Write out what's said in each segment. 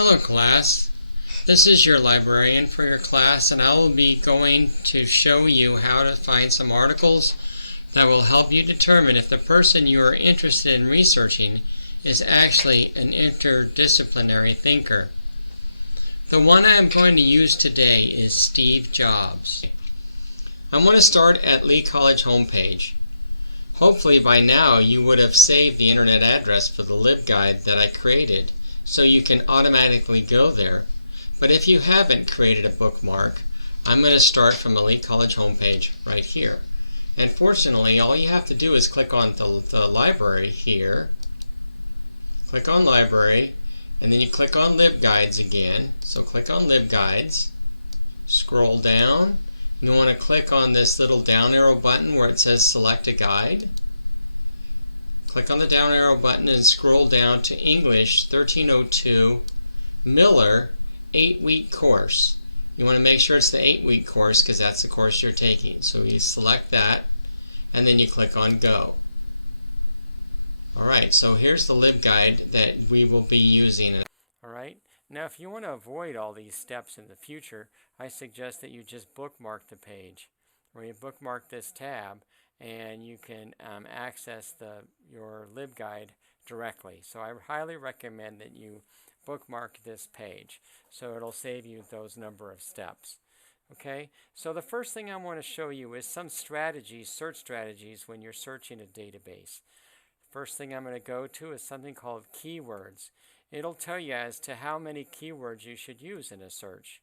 Hello class, this is your librarian for your class and I will be going to show you how to find some articles that will help you determine if the person you are interested in researching is actually an interdisciplinary thinker. The one I am going to use today is Steve Jobs. I'm going to start at Lee College homepage. Hopefully by now you would have saved the internet address for the LibGuide that I created, so you can automatically go there. But if you haven't created a bookmark, I'm going to start from the Lee College homepage right here. And fortunately, all you have to do is click on the library here, click on library, and then you click on LibGuides again. So click on LibGuides, scroll down. You want to click on this little down arrow button where it says select a guide. Click on the down arrow button and scroll down to English 1302 Miller 8-week course. You want to make sure it's the 8-week course because that's the course you're taking. So you select that and then you click on go. Alright, so here's the LibGuide that we will be using. Alright, now if you want to avoid all these steps in the future, I suggest that you just bookmark the page, where you bookmark this tab and you can access your LibGuide directly. So I highly recommend that you bookmark this page so it'll save you those number of steps. Okay, so the first thing I want to show you is some strategies, search strategies when you're searching a database. First thing I'm going to go to is something called keywords. It'll tell you as to how many keywords you should use in a search.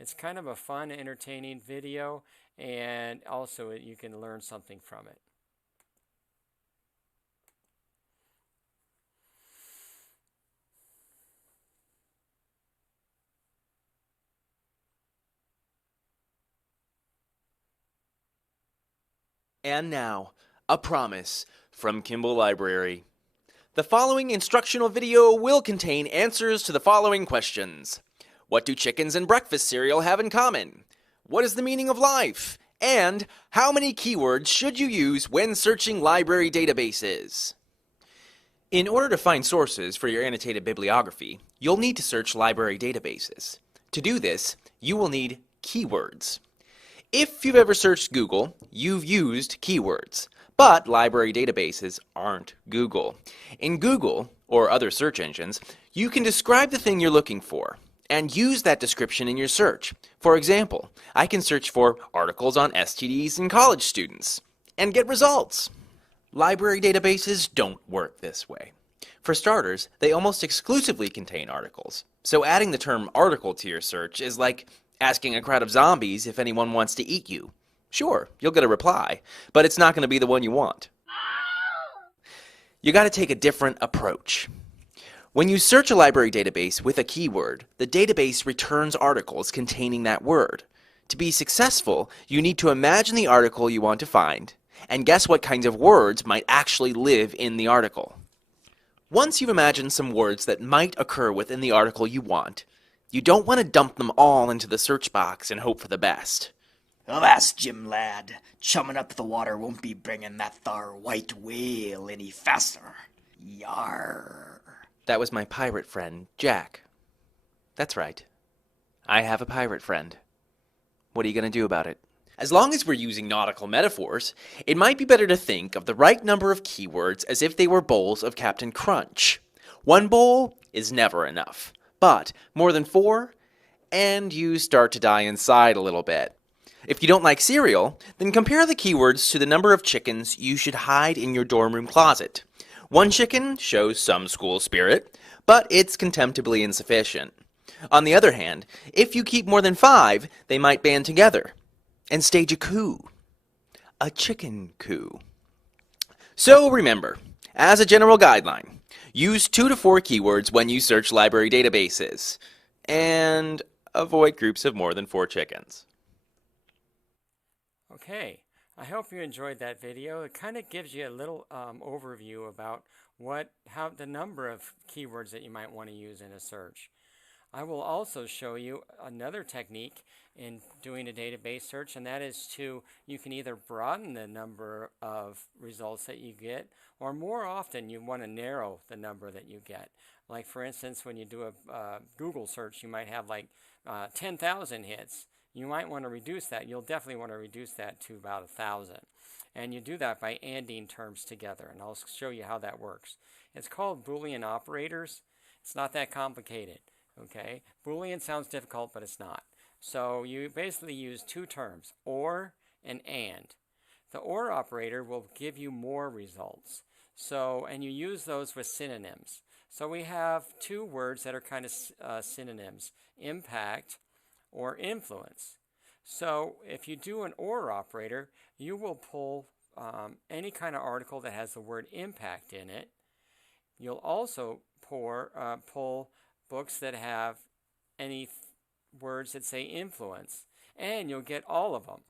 It's kind of a fun, entertaining video, and also you can learn something from it. And now, a promise from Kimball Library. The following instructional video will contain answers to the following questions. What do chickens and breakfast cereal have in common? What is the meaning of life? And how many keywords should you use when searching library databases? In order to find sources for your annotated bibliography, you'll need to search library databases. To do this, you will need keywords. If you've ever searched Google, you've used keywords. But library databases aren't Google. In Google, or other search engines, you can describe the thing you're looking for and use that description in your search. For example, I can search for articles on STDs in college students and get results. Library databases don't work this way. For starters, they almost exclusively contain articles. So adding the term article to your search is like asking a crowd of zombies if anyone wants to eat you. Sure, you'll get a reply, but it's not going to be the one you want. You got to take a different approach. When you search a library database with a keyword, the database returns articles containing that word. To be successful, you need to imagine the article you want to find, and guess what kinds of words might actually live in the article. Once you've imagined some words that might occur within the article you want, you don't want to dump them all into the search box and hope for the best. Alas, Jim lad, chumming up the water won't be bringing that thar white whale any faster. Yar. That was my pirate friend, Jack. That's right. I have a pirate friend. What are you going to do about it? As long as we're using nautical metaphors, it might be better to think of the right number of keywords as if they were bowls of Captain Crunch. One bowl is never enough, but more than 4, and you start to die inside a little bit. If you don't like cereal, then compare the keywords to the number of chickens you should hide in your dorm room closet. 1 chicken shows some school spirit, but it's contemptibly insufficient. On the other hand, if you keep more than 5, they might band together and stage a coup. A chicken coup. So remember, as a general guideline, use 2 to 4 keywords when you search library databases, and avoid groups of more than 4 chickens. Okay, I hope you enjoyed that video. It kind of gives you a little overview about how the number of keywords that you might want to use in a search. I will also show you another technique in doing a database search, and that is you can either broaden the number of results that you get, or more often you want to narrow the number that you get. Like for instance, when you do a Google search, you might have like 10,000 hits. You might want to reduce that. You'll definitely want to reduce that to about 1,000. And you do that by ANDing terms together, and I'll show you how that works. It's called Boolean operators. It's not that complicated, okay? Boolean sounds difficult, but it's not. So you basically use two terms, or and and. The or operator will give you more results. So, and you use those with synonyms. So we have two words that are kind of synonyms, impact or influence. So if you do an or operator, you will pull any kind of article that has the word impact in it. You'll also pull books that have any words that say influence, and you'll get all of them,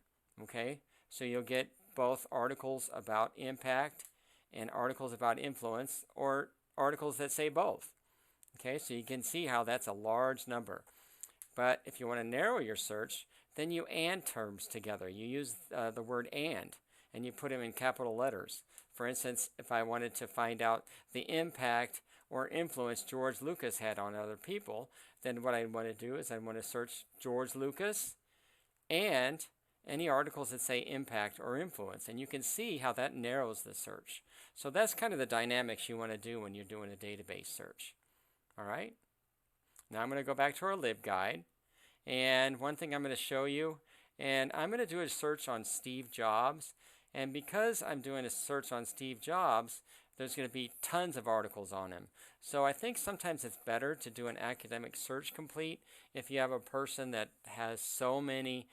okay? So you'll get both articles about impact and articles about influence, or articles that say both, okay? So you can see how that's a large number. But if you want to narrow your search, then you and terms together. You use the word and you put them in capital letters. For instance, if I wanted to find out the impact or influence George Lucas had on other people, then what I want to do is I want to search George Lucas and any articles that say impact or influence. And you can see how that narrows the search. So that's kind of the dynamics you want to do when you're doing a database search. All right? Now I'm going to go back to our LibGuide. And one thing I'm going to show you, and I'm going to do a search on Steve Jobs. And because I'm doing a search on Steve Jobs, there's going to be tons of articles on him. So I think sometimes it's better to do an academic search complete if you have a person that has so many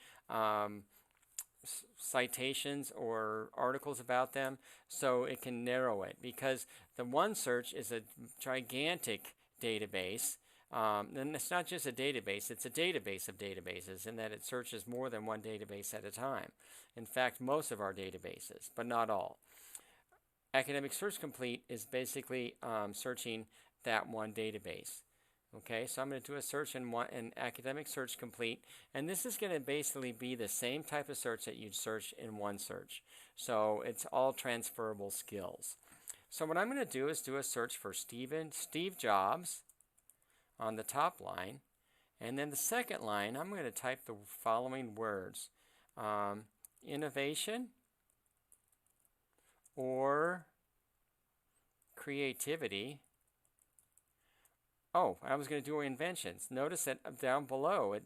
citations or articles about them, so it can narrow it. Because the one search is a gigantic database. And it's not just a database, it's a database of databases in that it searches more than one database at a time. In fact, most of our databases, but not all. Academic Search Complete is basically searching that one database. Okay, so I'm going to do a search in Academic Search Complete, and this is going to basically be the same type of search that you'd search in one search. So it's all transferable skills. So what I'm going to do is do a search for Steve Jobs on the top line, and then the second line I'm going to type the following words: innovation or creativity. Oh, I was going to do inventions. Notice that down below it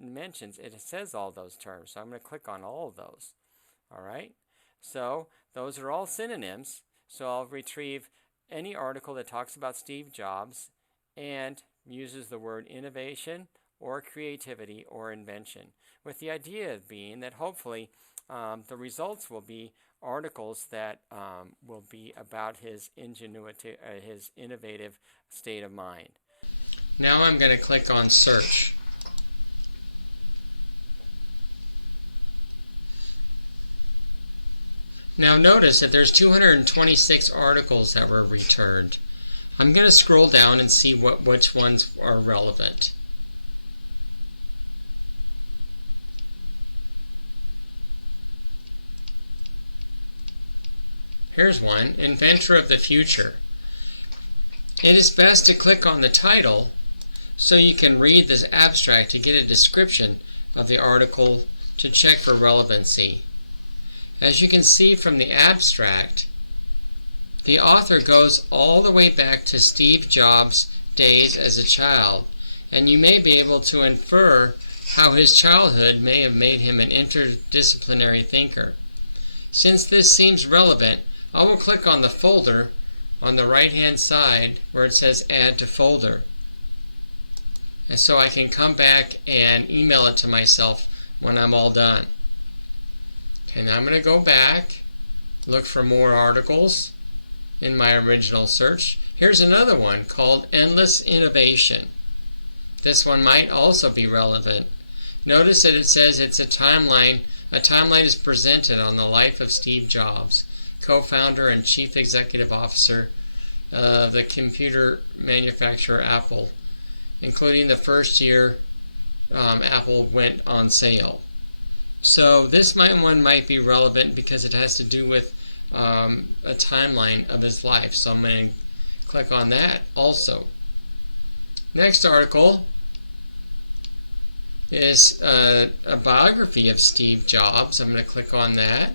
says all those terms, so I'm going to click on all of those. All right, so those are all synonyms, so I'll retrieve any article that talks about Steve Jobs and uses the word innovation or creativity or invention, with the idea being that hopefully the results will be articles that will be about his ingenuity, his innovative state of mind. Now I'm going to click on search. Now notice that there's 226 articles that were returned. I'm going to scroll down and see which ones are relevant. Here's one, Inventor of the Future. It is best to click on the title so you can read this abstract to get a description of the article to check for relevancy. As you can see from the abstract, the author goes all the way back to Steve Jobs' days as a child, and you may be able to infer how his childhood may have made him an interdisciplinary thinker. Since this seems relevant, I will click on the folder on the right-hand side where it says Add to Folder. And so I can come back and email it to myself when I'm all done. Okay, now I'm going to go back, look for more articles in my original search. Here's another one called Endless Innovation. This one might also be relevant. Notice that it says it's a timeline. A timeline is presented on the life of Steve Jobs, co-founder and chief executive officer of the computer manufacturer Apple, including the first year Apple went on sale. So this one might be relevant because it has to do with a timeline of his life. So I'm going to click on that also. Next article is a biography of Steve Jobs. I'm going to click on that.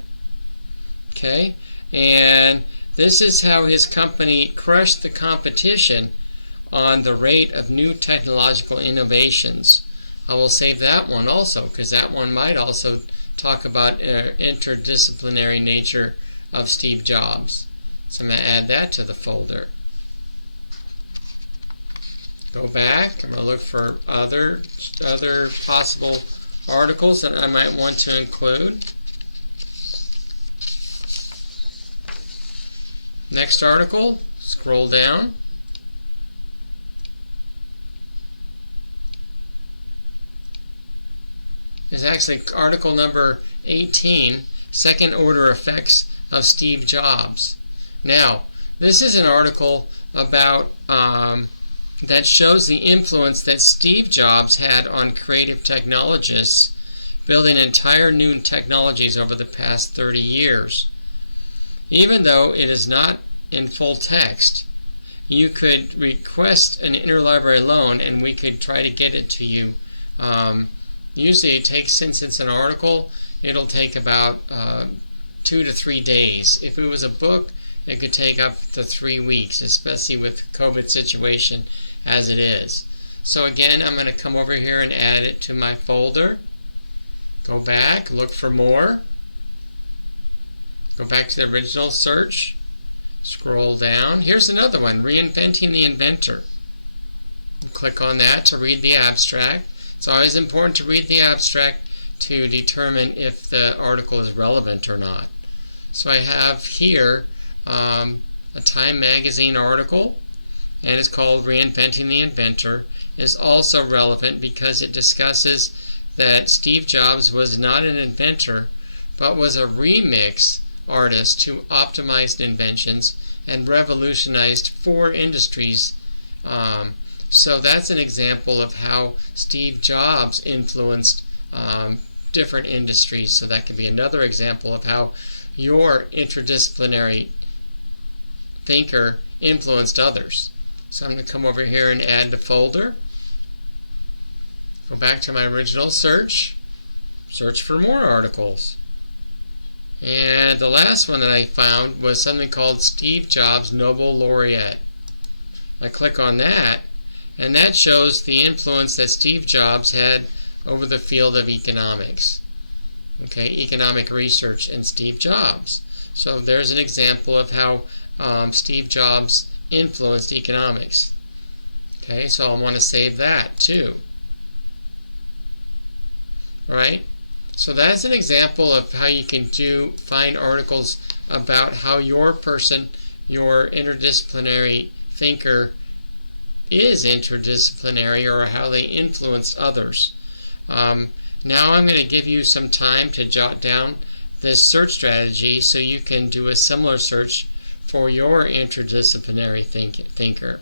Okay, and this is how his company crushed the competition on the rate of new technological innovations. I will save that one also, because that one might also talk about interdisciplinary nature of Steve Jobs. So I'm going to add that to the folder. Go back. I'm going to look for other possible articles that I might want to include. Next article, scroll down. Is actually article number 18, Second Order Effects of Steve Jobs. Now, this is an article about that shows the influence that Steve Jobs had on creative technologists building entire new technologies over the past 30 years. Even though it is not in full text, you could request an interlibrary loan and we could try to get it to you. Usually it takes, since it's an article, it'll take about 2 to 3 days. If it was a book, it could take up to 3 weeks, especially with the COVID situation as it is. So again, I'm going to come over here and add it to my folder. Go back, look for more. Go back to the original search. Scroll down. Here's another one, Reinventing the Inventor. Click on that to read the abstract. It's always important to read the abstract to determine if the article is relevant or not. So I have here a Time magazine article, and it's called Reinventing the Inventor. It's also relevant because it discusses that Steve Jobs was not an inventor, but was a remix artist who optimized inventions and revolutionized 4 industries. So that's an example of how Steve Jobs influenced different industries. So that could be another example of how your interdisciplinary thinker influenced others. So I'm going to come over here and add the folder. Go back to my original search. Search for more articles. And the last one that I found was something called Steve Jobs Nobel Laureate. I click on that, and that shows the influence that Steve Jobs had over the field of economics. Okay, economic research and Steve Jobs. So there's an example of how Steve Jobs influenced economics. Okay, so I want to save that too. Alright, so that's an example of how you can find articles about how your interdisciplinary thinker is interdisciplinary, or how they influence others. Now I'm going to give you some time to jot down this search strategy so you can do a similar search for your interdisciplinary thinker.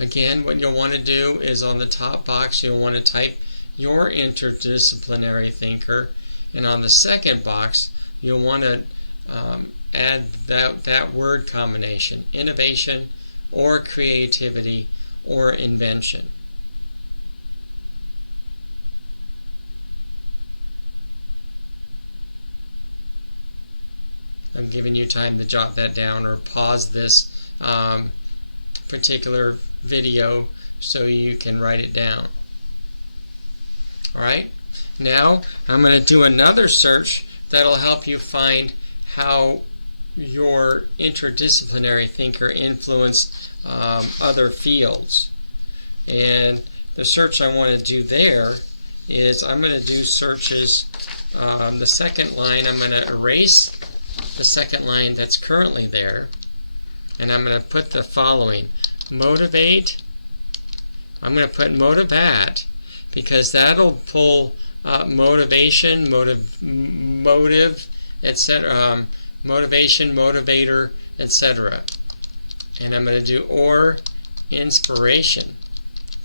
Again, what you'll want to do is on the top box you'll want to type your interdisciplinary thinker, and on the second box you'll want to add that word combination, innovation or creativity or invention. I'm giving you time to jot that down or pause this particular video so you can write it down. Alright, now I'm going to do another search that'll help you find how your interdisciplinary thinker influenced other fields. And the search I want to do there is I'm going to do searches. The second line, I'm going to erase the second line that's currently there, and I'm going to put the following: motivate. I'm going to put motivat, because that'll pull motivation, motive, etc., motivation, motivator, etc. And I'm going to do or inspiration.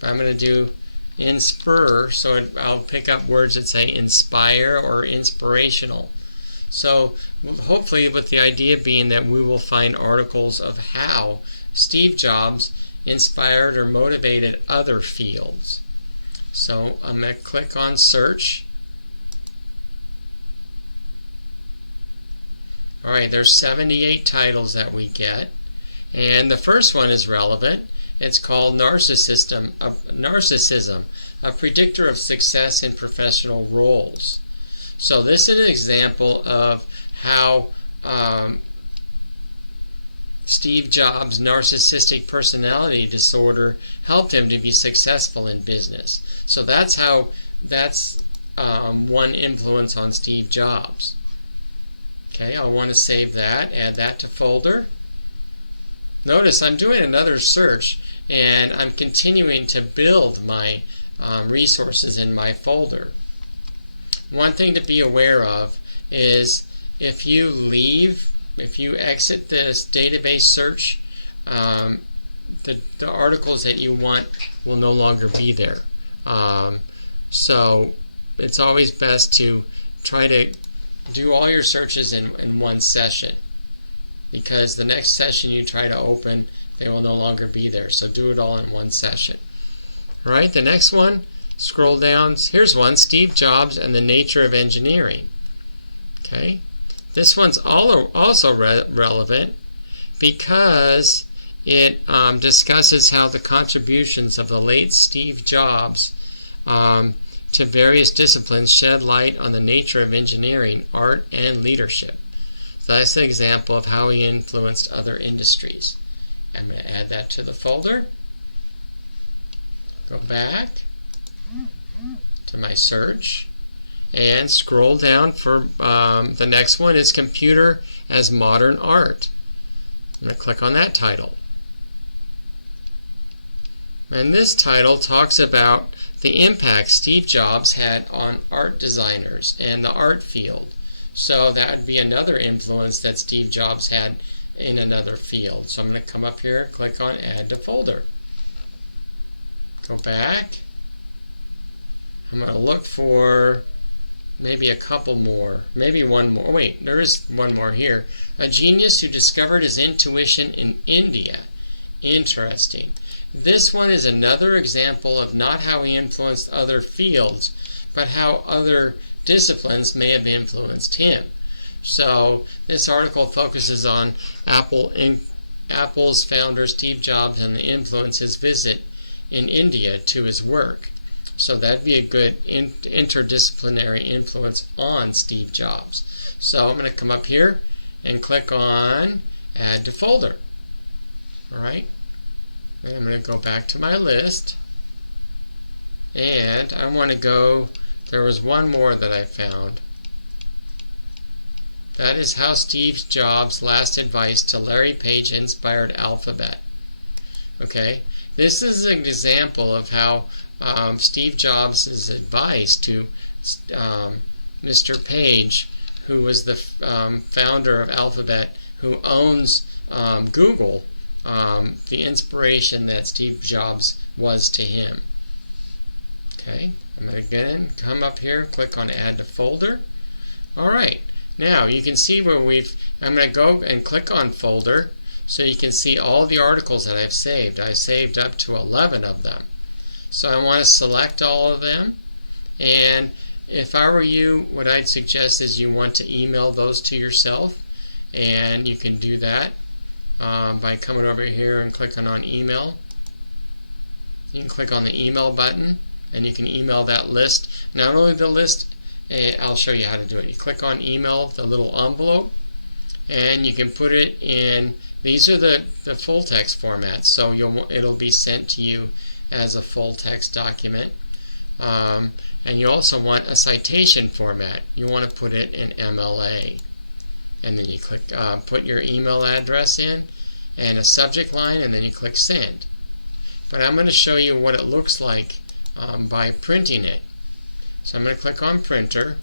I'm going to do inspire, so I'll pick up words that say inspire or inspirational. So hopefully, with the idea being that we will find articles of how Steve Jobs inspired, or motivated other fields. So I'm going to click on search. Alright, there's 78 titles that we get. And the first one is relevant. It's called Narcissism, a predictor of success in professional roles. So this is an example of how Steve Jobs' narcissistic personality disorder helped him to be successful in business. So that's one influence on Steve Jobs. Okay, I'll want to save that, add that to folder. Notice I'm doing another search and I'm continuing to build my resources in my folder. One thing to be aware of is if you exit this database search, the articles that you want will no longer be there. So it's always best to try to do all your searches in one session, because the next session you try to open, they will no longer be there. So do it all in one session. All right, the next one, scroll down. Here's one, Steve Jobs and the Nature of Engineering. Okay, this one's also relevant because it discusses how the contributions of the late Steve Jobs to various disciplines shed light on the nature of engineering, art, and leadership. So that's an example of how he influenced other industries. I'm going to add that to the folder. Go back to my search and scroll down for the next one is Computer as Modern Art. I'm going to click on that title. And this title talks about the impact Steve Jobs had on art designers and the art field. So that would be another influence that Steve Jobs had in another field. So I'm going to come up here, click on Add to Folder. Go back. I'm going to look for maybe a couple more, maybe one more. Wait, there is one more here. A genius who discovered his intuition in India. Interesting. This one is another example of not how he influenced other fields, but how other disciplines may have influenced him. So this article focuses on Apple's founder Steve Jobs and the influence his visit in India to his work. So that'd be a good interdisciplinary influence on Steve Jobs. So I'm going to come up here and click on Add to Folder. All right. And I'm going to go back to my list. And I want to go, there was one more that I found. That is how Steve Jobs' last advice to Larry Page inspired Alphabet. Okay, this is an example of how Steve Jobs' advice to Mr. Page, who was the founder of Alphabet, who owns Google, the inspiration that Steve Jobs was to him. Okay, I'm going to again come up here, click on Add to Folder. All right, now you can see where I'm going to go and click on Folder so you can see all the articles that I've saved. I saved up to 11 of them. So I want to select all of them, and if I were you, what I'd suggest is you want to email those to yourself, and you can do that by coming over here and clicking on email. You can click on the email button and you can email that list. Not only the list, I'll show you how to do it. You click on email, the little envelope, and you can put it in, these are the full text formats, so it'll be sent to you as a full text document. And you also want a citation format. You want to put it in MLA. And then you click put your email address in and a subject line, and then you click send. But I'm going to show you what it looks like by printing it. So I'm going to click on printer.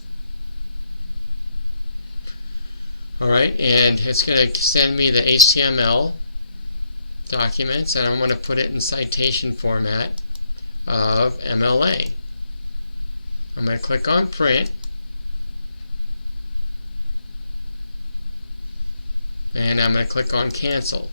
Alright, and it's going to send me the HTML documents, and I'm going to put it in citation format of MLA. I'm going to click on print, and I'm going to click on cancel.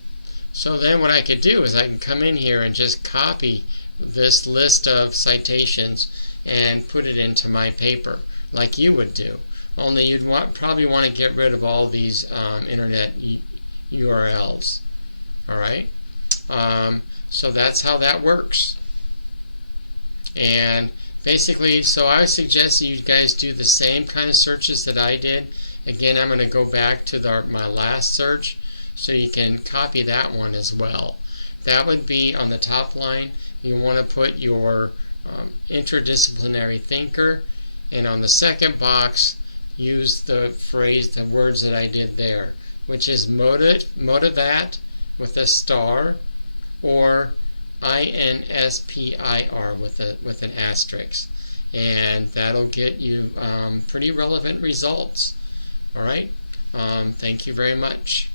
So then what I could do is I can come in here and just copy this list of citations and put it into my paper like you would do. Only you'd probably want to get rid of all these internet URLs. All right. So that's how that works. And basically, so I suggest that you guys do the same kind of searches that I did. Again, I'm going to go back to my last search so you can copy that one as well. That would be on the top line. You want to put your interdisciplinary thinker, and on the second box, use the phrase, the words that I did there, which is motivat with a star, or INSPIR with an asterisk, and that'll get you pretty relevant results. All right. Thank you very much.